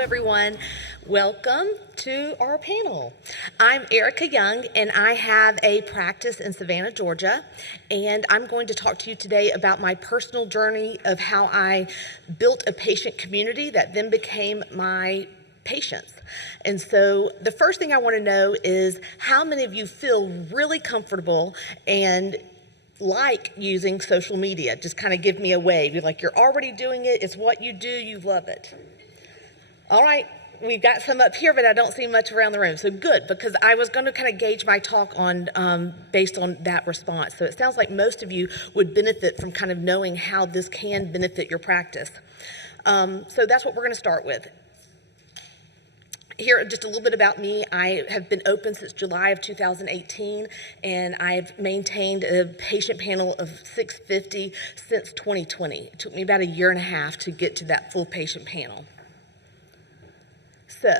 everyone. Welcome to our panel. I'm Erica Young, and I have a practice in Savannah, Georgia, and I'm going to talk to you today about my personal journey of how I built a patient community that then became my patients. And so the first thing I want to know is how many of you feel really comfortable and like using social media? Just kind of give me a wave. You're like, you're already doing it. It's what you do. You love it. All right. We've got some up here, but I don't see much around the room. So good, because I was going to kind of gauge my talk on based on that response. So it sounds like most of you would benefit from kind of knowing how this can benefit your practice. So that's what we're going to start with. Here, just a little bit about me. I have been open since July of 2018, and I've maintained a patient panel of 650 since 2020. It took me about a year and a half to get to that full patient panel. So,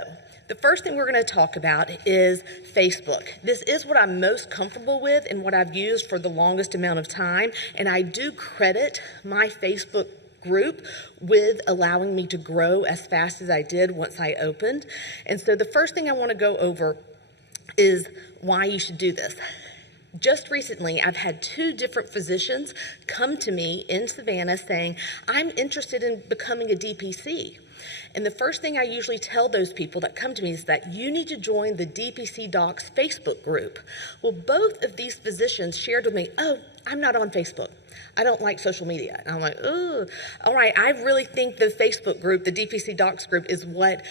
the first thing we're going to talk about is Facebook. This is what I'm most comfortable with and what I've used for the longest amount of time, and I do credit my Facebook group with allowing me to grow as fast as I did once I opened. And so the first thing I want to go over is why you should do this. Just recently, I've had 2 different physicians come to me in Savannah saying, I'm interested in becoming a DPC. And the first thing I usually tell those people that come to me is that you need to join the DPC Docs Facebook group. Well, both of these physicians shared with me, oh, I'm not on Facebook. I don't like social media. And I'm like, oh, all right. I really think the Facebook group, the DPC Docs group, is what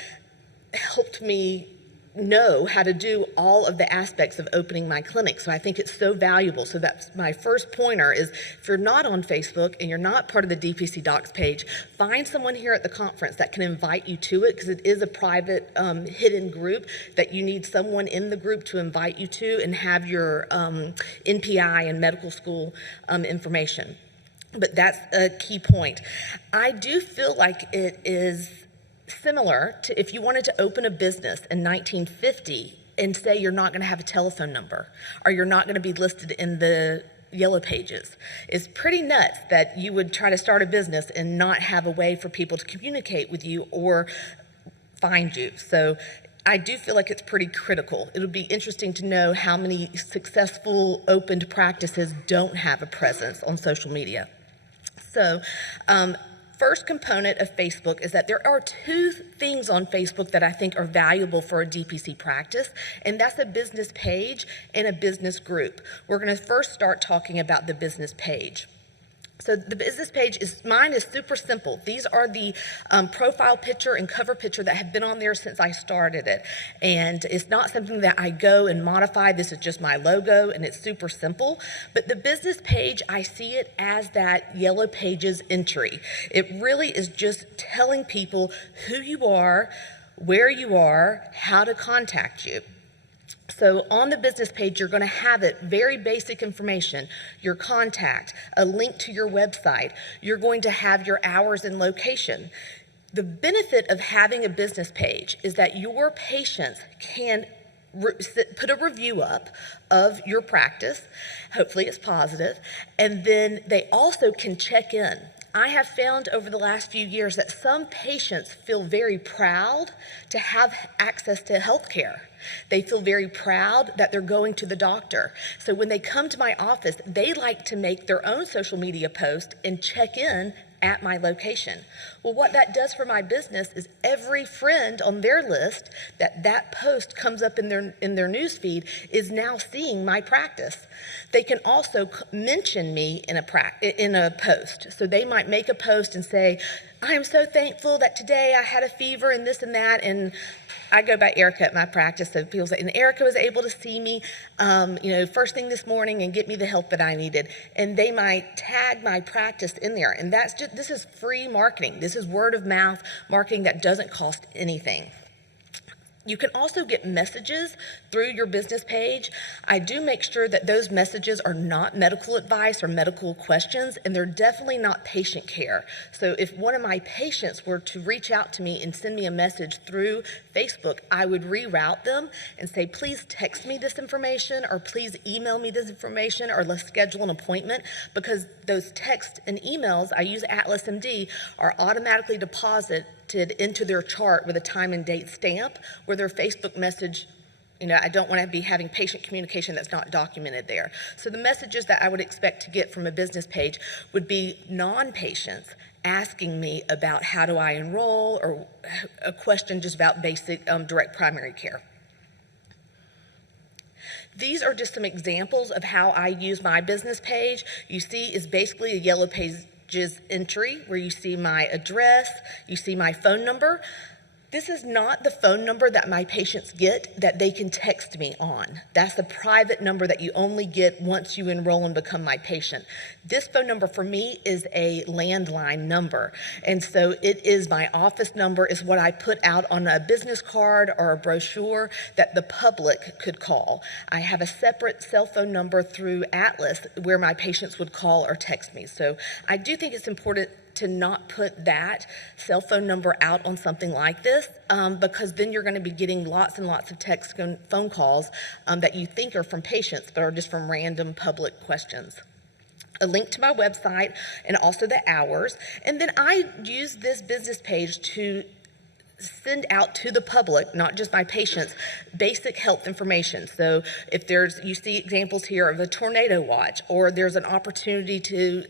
helped me know how to do all of the aspects of opening my clinic. So I think it's so valuable. So that's my first pointer is if you're not on Facebook and you're not part of the DPC Docs page, find someone here at the conference that can invite you to it, because it is a private hidden group that you need someone in the group to invite you to and have your NPI and medical school information. But that's a key point. I do feel like it is similar to if you wanted to open a business in 1950 and say you're not going to have a telephone number or you're not going to be listed in the yellow pages. It's pretty nuts that you would try to start a business and not have a way for people to communicate with you or find you. So I do feel like it's pretty critical. It would be interesting to know how many successful opened practices don't have a presence on social media. So, first component of Facebook is that there are 2 things on Facebook that I think are valuable for a DPC practice, and that's a business page and a business group. We're going to first start talking about the business page. So the business page mine is super simple. These are the profile picture and cover picture that have been on there since I started it. And it's not something that I go and modify. This is just my logo, and it's super simple. But the business page, I see it as that yellow pages entry. It really is just telling people who you are, where you are, how to contact you. So on the business page, you're going to have it very basic information, your contact, a link to your website. You're going to have your hours and location. The benefit of having a business page is that your patients can put a review up of your practice. Hopefully it's positive. And then they also can check in. I have found over the last few years that some patients feel very proud to have access to health care. They feel very proud that they're going to the doctor. So when they come to my office, they like to make their own social media post and check in at my location. Well, what that does for my business is every friend on their list that post comes up in their news feed is now seeing my practice. They can also mention me in a post. So they might make a post and say, I am so thankful that today I had a fever and this and that, and I go by Erica at my practice, so people say, and Erica was able to see me, first thing this morning and get me the help that I needed. And they might tag my practice in there. And this is free marketing. This is word of mouth marketing that doesn't cost anything. You can also get messages through your business page. I do make sure that those messages are not medical advice or medical questions, and they're definitely not patient care. So if one of my patients were to reach out to me and send me a message through Facebook, I would reroute them and say, please text me this information, or please email me this information, or let's schedule an appointment, because those texts and emails, I use Atlas MD, are automatically deposited commented into their chart with a time and date stamp where their Facebook message, I don't want to be having patient communication that's not documented there. So the messages that I would expect to get from a business page would be non-patients asking me about how do I enroll, or a question just about basic direct primary care. These are just some examples of how I use my business page. You see is basically a yellow pages entry where you see my address, you see my phone number. This is not the phone number that my patients get that they can text me on. That's the private number that you only get once you enroll and become my patient. This phone number for me is a landline number. And so it is my office number, is what I put out on a business card or a brochure that the public could call. I have a separate cell phone number through Atlas where my patients would call or text me. So I do think it's important to not put that cell phone number out on something like this, because then you're going to be getting lots and lots of text and phone calls that you think are from patients but are just from random public questions. A link to my website and also the hours. And then I use this business page to send out to the public, not just my patients, basic health information. So if you see examples here of a tornado watch, or there's an opportunity to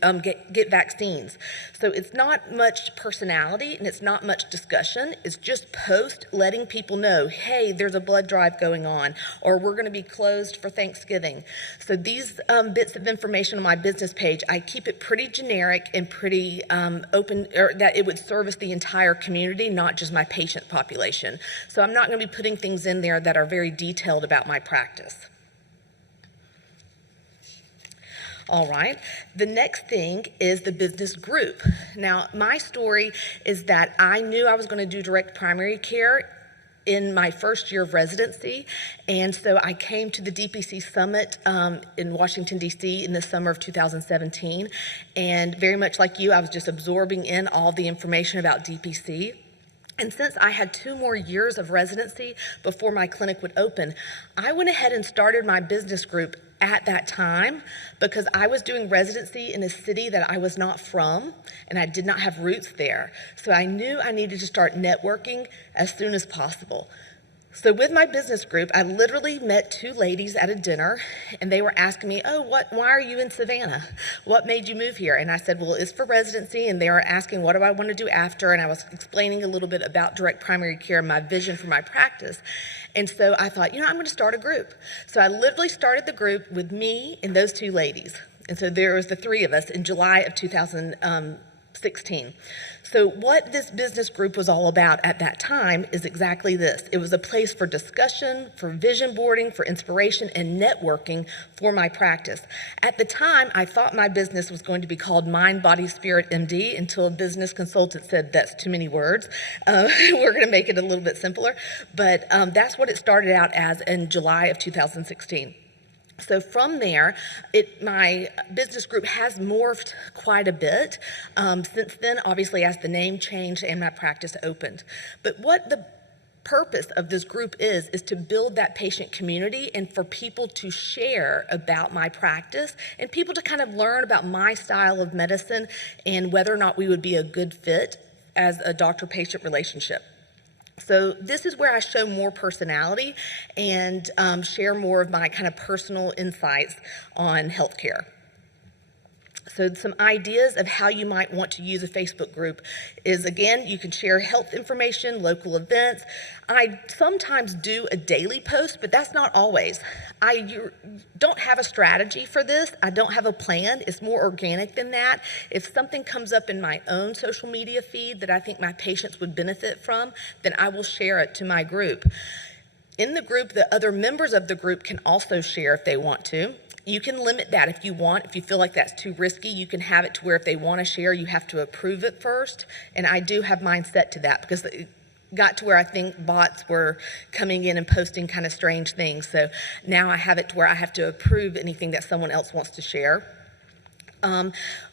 get vaccines. So it's not much personality and it's not much discussion. It's just post letting people know, hey, there's a blood drive going on, or we're going to be closed for Thanksgiving. So these bits of information on my business page, I keep it pretty generic and pretty open, or that it would service the entire community, not just my patient population. So I'm not going to be putting things in there that are very detailed about my practice. All right, the next thing is the business group. Now, my story is that I knew I was going to do direct primary care in my first year of residency, and so I came to the DPC Summit in Washington, D.C. in the summer of 2017, and very much like you, I was just absorbing in all the information about DPC. And since I had 2 more years of residency before my clinic would open, I went ahead and started my business group at that time because I was doing residency in a city that I was not from and I did not have roots there. So I knew I needed to start networking as soon as possible. So with my business group, I literally met 2 ladies at a dinner, and they were asking me, why are you in Savannah? What made you move here? And I said, well, it's for residency, and they were asking, what do I want to do after? And I was explaining a little bit about direct primary care and my vision for my practice. And so I thought, I'm going to start a group. So I literally started the group with me and those 2 ladies. And so there was the 3 of us in July of 2016. So what this business group was all about at that time is exactly this. It was a place for discussion, for vision boarding, for inspiration, and networking for my practice. At the time, I thought my business was going to be called Mind, Body, Spirit, MD until a business consultant said that's too many words. We're going to make it a little bit simpler. But that's what it started out as in July of 2016. So from there, my business group has morphed quite a bit since then, obviously, as the name changed and my practice opened. But what the purpose of this group is to build that patient community and for people to share about my practice and people to kind of learn about my style of medicine and whether or not we would be a good fit as a doctor-patient relationship. So this is where I show more personality and share more of my kind of personal insights on healthcare. So some ideas of how you might want to use a Facebook group is, again, you can share health information, local events. I sometimes do a daily post, but that's not always. I don't have a strategy for this. I don't have a plan. It's more organic than that. If something comes up in my own social media feed that I think my patients would benefit from, then I will share it to my group. In the group, the other members of the group can also share if they want to. You can limit that if you want. If you feel like that's too risky, you can have it to where if they want to share, you have to approve it first. And I do have mine set to that because it got to where I think bots were coming in and posting kind of strange things. So now I have it to where I have to approve anything that someone else wants to share.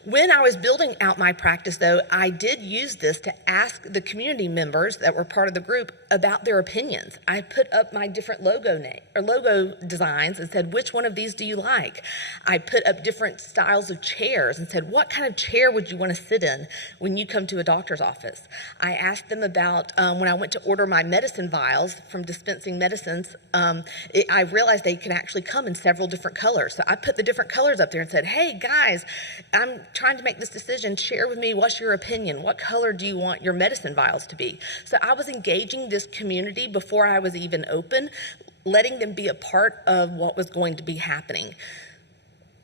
When I was building out my practice, though, I did use this to ask the community members that were part of the group, about their opinions. I put up my different logo designs and said, which one of these do you like? I put up different styles of chairs and said, what kind of chair would you want to sit in when you come to a doctor's office? I asked them about when I went to order my medicine vials from dispensing medicines, I realized they can actually come in several different colors. So I put the different colors up there and said, hey guys, I'm trying to make this decision. Share with me, what's your opinion? What color do you want your medicine vials to be? So I was engaging this community before I was even open, letting them be a part of what was going to be happening.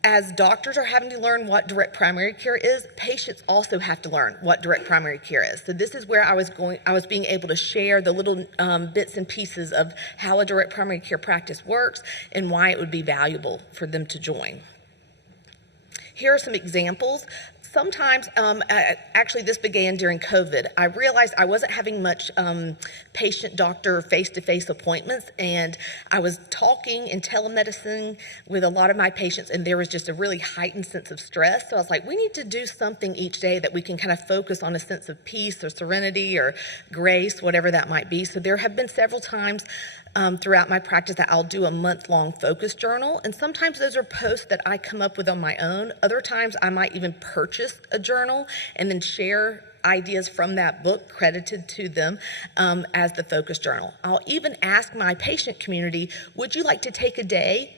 As doctors are having to learn what direct primary care is, patients also have to learn what direct primary care is. So this is where I was being able to share the little bits and pieces of how a direct primary care practice works and why it would be valuable for them to join. Here are some examples. Sometimes, actually this began during COVID, I realized I wasn't having much patient-doctor face-to-face appointments, and I was talking in telemedicine with a lot of my patients, and there was just a really heightened sense of stress. So I was like, we need to do something each day that we can kind of focus on a sense of peace or serenity or grace, whatever that might be. So there have been several times throughout my practice that I'll do a month-long focus journal, and sometimes those are posts that I come up with on my own. Other times I might even purchase a journal and then share ideas from that book credited to them as the focus journal. I'll even ask my patient community, would you like to take a day?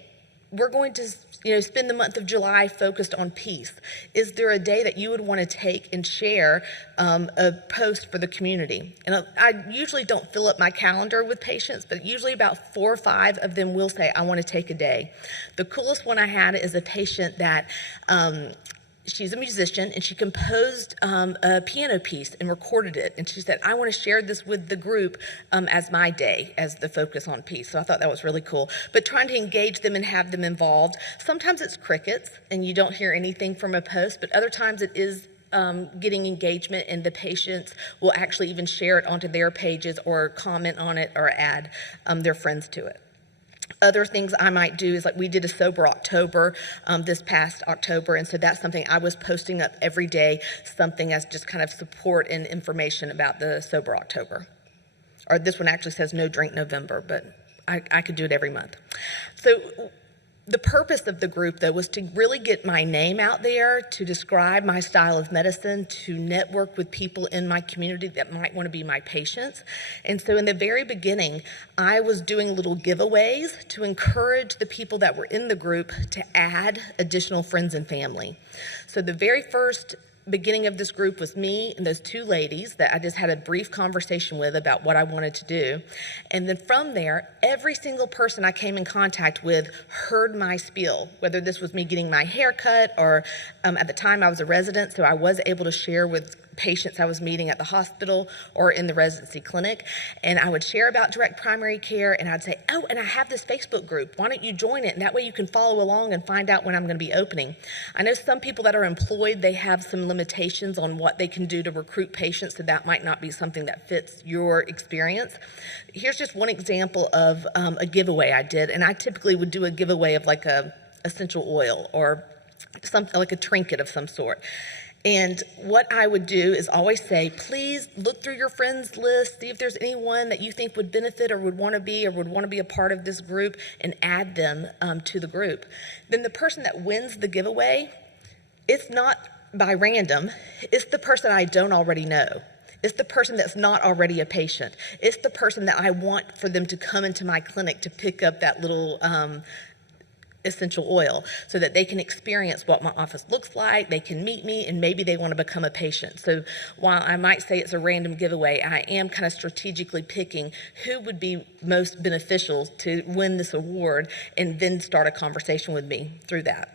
We're going to spend the month of July focused on peace. Is there a day that you would want to take and share a post for the community? And I usually don't fill up my calendar with patients, but usually about 4 or 5 of them will say, I want to take a day. The coolest one I had is a patient that she's a musician, and she composed a piano piece and recorded it. And she said, I want to share this with the group as my day, as the focus on peace. So I thought that was really cool. But trying to engage them and have them involved, sometimes it's crickets and you don't hear anything from a post, but other times it is getting engagement, and the patients will actually even share it onto their pages or comment on it or add their friends to it. Other things I might do is, like, we did a Sober October this past October, and so that's something I was posting up every day, something as just kind of support and information about the Sober October. Or this one actually says No Drink November, but I could do it every month. So the purpose of the group, though, was to really get my name out there, to describe my style of medicine, to network with people in my community that might want to be my patients. And so in the very beginning, I was doing little giveaways to encourage the people that were in the group to add additional friends and family. So the very first beginning of this group was me and those 2 ladies that I just had a brief conversation with about what I wanted to do. And then from there, every single person I came in contact with heard my spiel, whether this was me getting my hair cut or at the time I was a resident, so I was able to share with patients I was meeting at the hospital or in the residency clinic, and I would share about direct primary care, and I'd say, oh, and I have this Facebook group, why don't you join it, and that way you can follow along and find out when I'm going to be opening. I know some people that are employed, they have some limitations on what they can do to recruit patients, so that might not be something that fits your experience. Here's just one example of a giveaway I did, and I typically would do a giveaway of like a essential oil or something like a trinket of some sort. And what I would do is always say, please look through your friends list, see if there's anyone that you think would benefit or would want to be a part of this group, and add them to the group. Then the person that wins the giveaway, it's not by random, it's the person I don't already know. It's the person that's not already a patient. It's the person that I want for them to come into my clinic to pick up that little essential oil so that they can experience what my office looks like, they can meet me, and maybe they want to become a patient. So while I might say it's a random giveaway, I am kind of strategically picking who would be most beneficial to win this award and then start a conversation with me through that.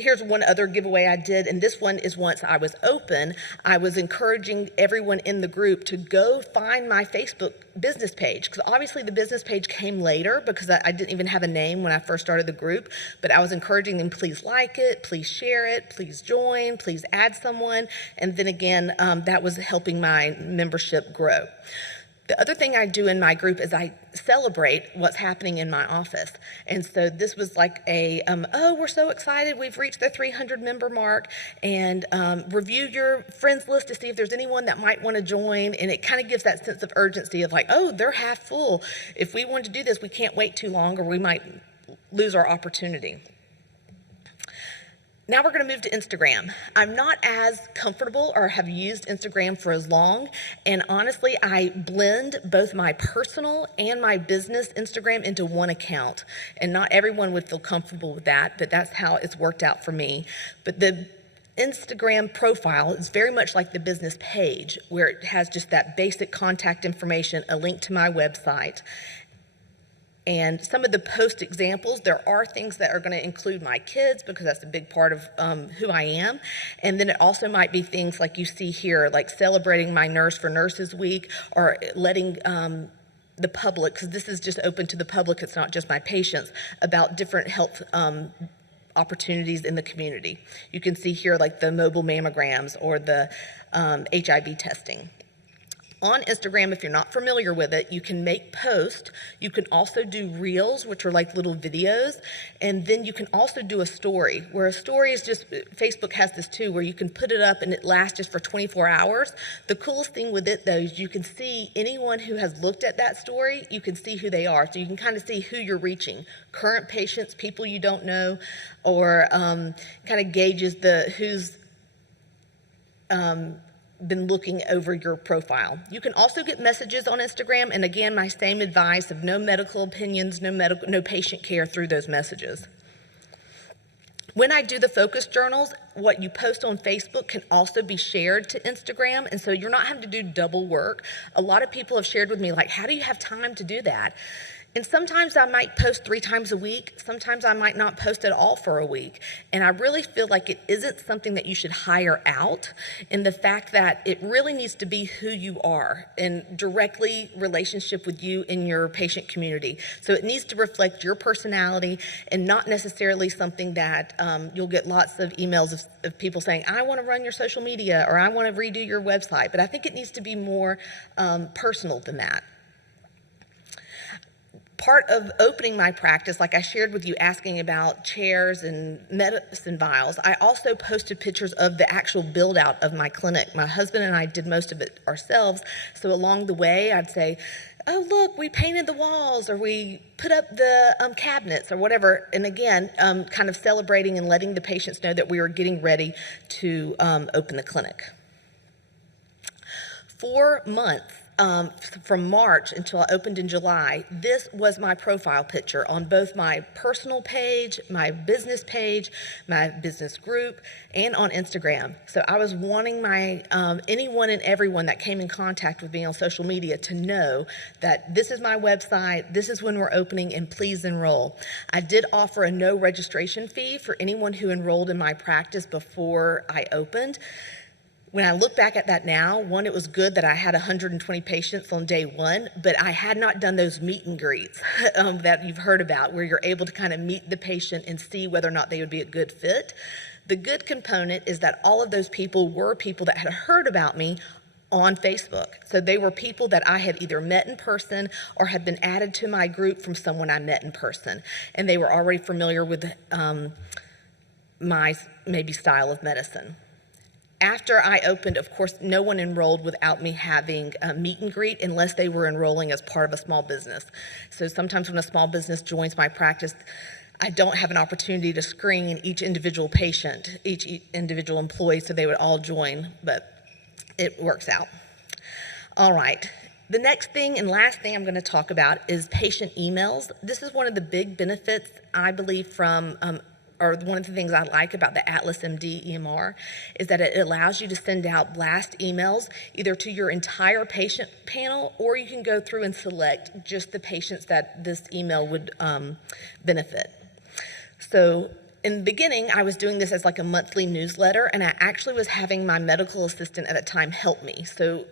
Here's one other giveaway I did, and this one is once I was open, I was encouraging everyone in the group to go find my Facebook business page, because obviously the business page came later because I didn't even have a name when I first started the group, but I was encouraging them, please like it, please share it, please join, please add someone, and then again, that was helping my membership grow. The other thing I do in my group is I celebrate what's happening in my office. And so this was like oh, we're so excited, we've reached the 300 member mark, and review your friends list to see if there's anyone that might want to join. And it kind of gives that sense of urgency of like, oh, they're half full. If we want to do this, we can't wait too long or we might lose our opportunity. Now we're going to move to Instagram. I'm not as comfortable or have used Instagram for as long, and honestly, I blend both my personal and my business Instagram into one account, and not everyone would feel comfortable with that, but that's how it's worked out for me. But the Instagram profile is very much like the business page, where it has just that basic contact information, a link to my website. And some of the post examples, there are things that are going to include my kids because that's a big part of who I am. And then it also might be things like you see here, like celebrating my Nurse for Nurses Week, or letting the public, because this is just open to the public, it's not just my patients, about different health opportunities in the community. You can see here like the mobile mammograms or the HIV testing. On Instagram, if you're not familiar with it, you can make posts. You can also do reels, which are like little videos. And then you can also do a story, where a story is just, Facebook has this too, where you can put it up and it lasts just for 24 hours. The coolest thing with it, though, is you can see anyone who has looked at that story, you can see who they are. So you can kind of see who you're reaching. Current patients, people you don't know, or kind of gauges who's been looking over your profile. You can also get messages on Instagram, and again, my same advice of no medical opinions, no patient care through those messages. When I do the focus journals, what you post on Facebook can also be shared to Instagram, and so you're not having to do double work. A lot of people have shared with me, like, how do you have time to do that? And sometimes I might post 3 times a week. Sometimes I might not post at all for a week. And I really feel like it isn't something that you should hire out, in the fact that it really needs to be who you are in directly relationship with you in your patient community. So it needs to reflect your personality and not necessarily something that you'll get lots of emails of people saying, I want to run your social media or I want to redo your website. But I think it needs to be more personal than that. Part of opening my practice, like I shared with you asking about chairs and medicine vials, I also posted pictures of the actual build out of my clinic. My husband and I did most of it ourselves, so along the way I'd say, oh look, we painted the walls, or we put up the cabinets or whatever, and again, kind of celebrating and letting the patients know that we were getting ready to open the clinic. 4 months from March until I opened in July, this was my profile picture on both my personal page, my business group, and on Instagram. So I was wanting my anyone and everyone that came in contact with me on social media to know that this is my website, this is when we're opening, and please enroll. I did offer a no registration fee for anyone who enrolled in my practice before I opened. When I look back at that now, one, it was good that I had 120 patients on day 1, but I had not done those meet and greets that you've heard about, where you're able to kind of meet the patient and see whether or not they would be a good fit. The good component is that all of those people were people that had heard about me on Facebook. So they were people that I had either met in person or had been added to my group from someone I met in person. And they were already familiar with my maybe style of medicine. After I opened, of course, no one enrolled without me having a meet and greet unless they were enrolling as part of a small business. So sometimes when a small business joins my practice, I don't have an opportunity to screen each individual patient, each individual employee, so they would all join, but it works out. All right. The next thing and last thing I'm going to talk about is patient emails. This is one of the big benefits, I believe, from or one of the things I like about the Atlas MD EMR is that it allows you to send out blast emails either to your entire patient panel, or you can go through and select just the patients that this email would benefit. So in the beginning, I was doing this as like a monthly newsletter, and I actually was having my medical assistant at the time help me. So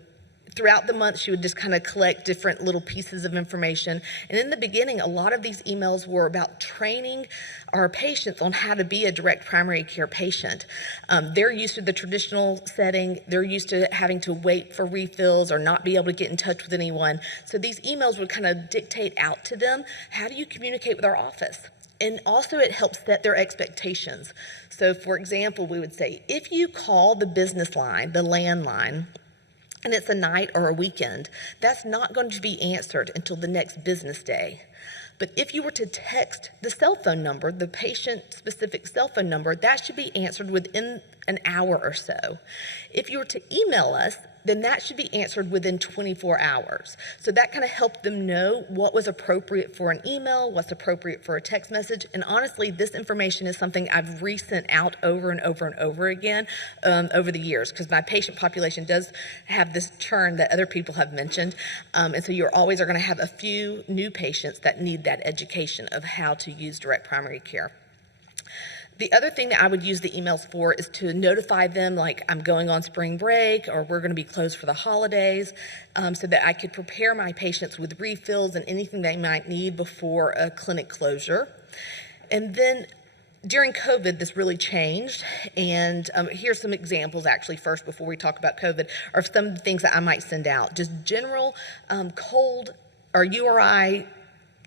throughout the month, she would just kind of collect different little pieces of information. And in the beginning, a lot of these emails were about training our patients on how to be a direct primary care patient. They're used to the traditional setting. They're used to having to wait for refills or not be able to get in touch with anyone. So these emails would kind of dictate out to them, how do you communicate with our office? And also it helps set their expectations. So for example, we would say, if you call the business line, the landline, and it's a night or a weekend, that's not going to be answered until the next business day. But if you were to text the cell phone number, the patient-specific cell phone number, that should be answered within an hour or so. If you were to email us, then that should be answered within 24 hours. So that kind of helped them know what was appropriate for an email, what's appropriate for a text message. And honestly, this information is something I've resent out over and over and over again over the years, because my patient population does have this churn that other people have mentioned. And so you always are going to have a few new patients that need that education of how to use direct primary care. The other thing that I would use the emails for is to notify them, like I'm going on spring break or we're going to be closed for the holidays, so that I could prepare my patients with refills and anything they might need before a clinic closure. And then during COVID, this really changed, and here's some examples actually first before we talk about COVID, are some of the things that I might send out. Just general cold or URI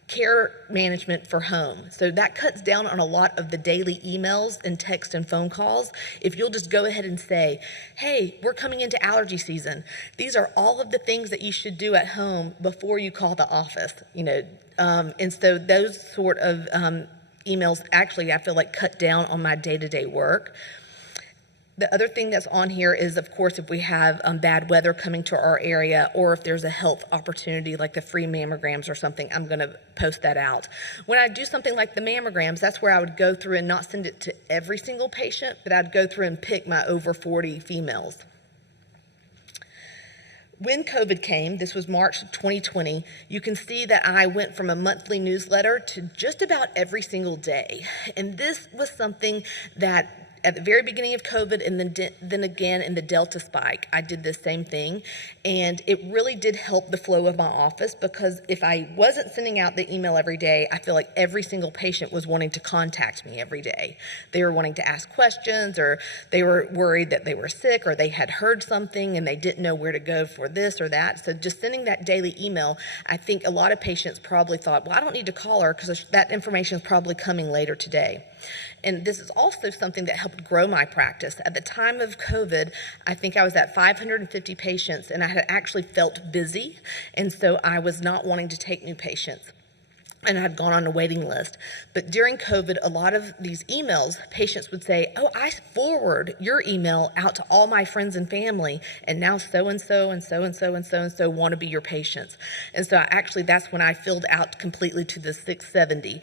care management for home. So that cuts down on a lot of the daily emails and text and phone calls. If you'll just go ahead and say, hey, we're coming into allergy season. These are all of the things that you should do at home before you call the office, and so those sort of emails actually I feel like cut down on my day-to-day work. The other thing that's on here is, of course, if we have bad weather coming to our area, or if there's a health opportunity like the free mammograms or something, I'm going to post that out. When I do something like the mammograms, that's where I would go through and not send it to every single patient, but I'd go through and pick my over 40 females. When COVID came, this was March 2020, you can see that I went from a monthly newsletter to just about every single day. And this was something that at the very beginning of COVID and then again in the Delta spike, I did the same thing. And it really did help the flow of my office, because if I wasn't sending out the email every day, I feel like every single patient was wanting to contact me every day. They were wanting to ask questions, or they were worried that they were sick, or they had heard something and they didn't know where to go for this or that. So just sending that daily email, I think a lot of patients probably thought, well, I don't need to call her because that information is probably coming later today. And this is also something that helped grow my practice. At the time of COVID, I think I was at 550 patients, and I had actually felt busy, and so I was not wanting to take new patients, and I had gone on a waiting list. But during COVID, a lot of these emails, patients would say, oh, I forward your email out to all my friends and family, and now so-and-so and so-and-so and so-and-so want to be your patients. And so actually that's when I filled out completely to the 670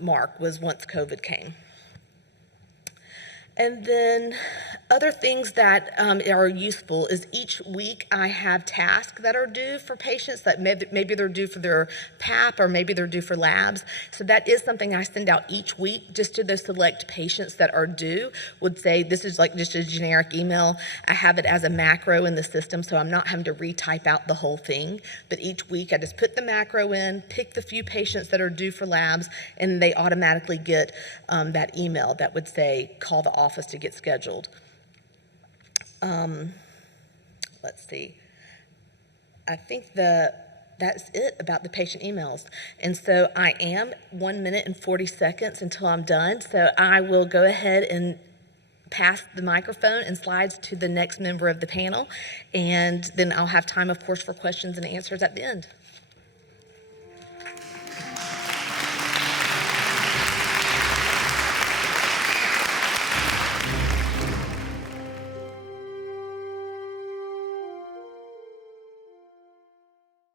mark, was once COVID came. And then other things that are useful is each week I have tasks that are due for patients that maybe they're due for their PAP or maybe they're due for labs. So that is something I send out each week just to those select patients that are due. Would say this is like just a generic email. I have it as a macro in the system, so I'm not having to retype out the whole thing. But each week I just put the macro in, pick the few patients that are due for labs, and they automatically get that email that would say call the office to get scheduled. Let's see. I think that's it about the patient emails. And so I am 1 minute and 40 seconds until I'm done. So I will go ahead and pass the microphone and slides to the next member of the panel. And then I'll have time, of course, for questions and answers at the end.